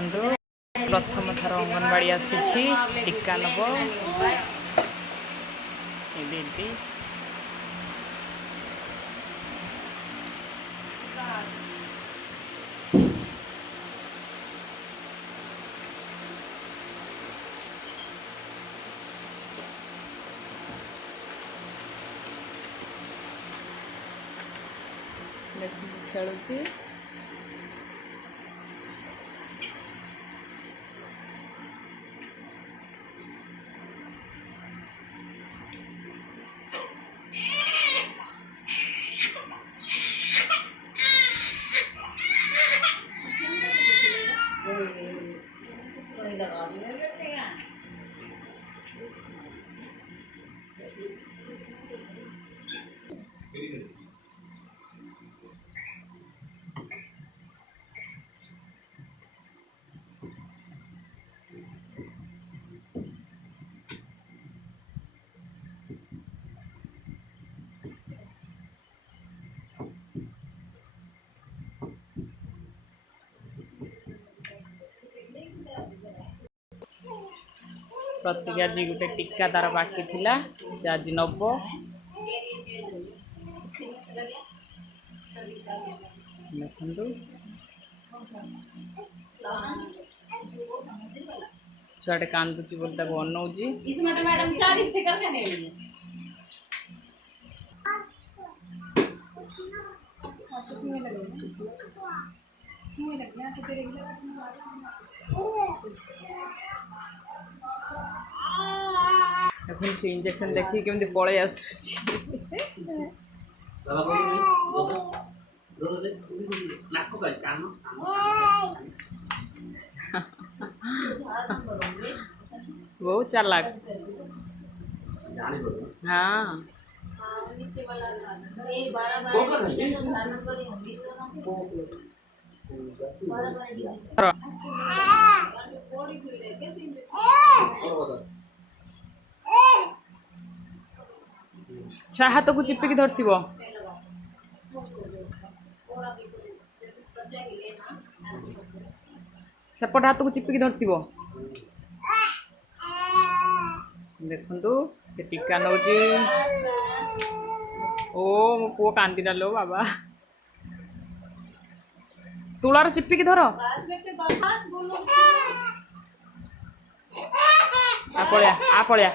ଦେଖନ୍ତୁ ପ୍ରଥମ ଥର ଅଙ୍ଗନବାଡ଼ି ଆସିଛି ଟିକା ନେବ ଦିଦି। ଖେଳୁଛି ପ୍ରତିଜ୍ଞା ଆଜି ଗୋଟେ ଟିକା ତାର ବାକି ଥିଲା ସେ ଆଜି ନବ। ଦେଖନ୍ତୁ ଛୁଆଟେ କାନ୍ଦୁଛି ବୋଲି ତାକୁ ଅନଉଛି। এখন ସେ ଇଞ୍ଜେକ୍ସନ ଦେଖିକି କେମିତି ପଳେଇ ଆସୁଛି। ବହୁତ ଚାଲାକ। हाँ ହାତକୁ ଚିପିକି ଧରିଥିବ। ସେପଟ ହାତକୁ ଚିପିକି ଧରିଥିବ। ଦେଖନ୍ତୁ ସେ ଟିକା ନଉଛି। ଓ ମୋ ପୁଅ କାନ୍ଦିଲା ଲୋ ବାବା। ତୁଳାର ଚିପିକି ଧର। ଆ ପଳେଆ।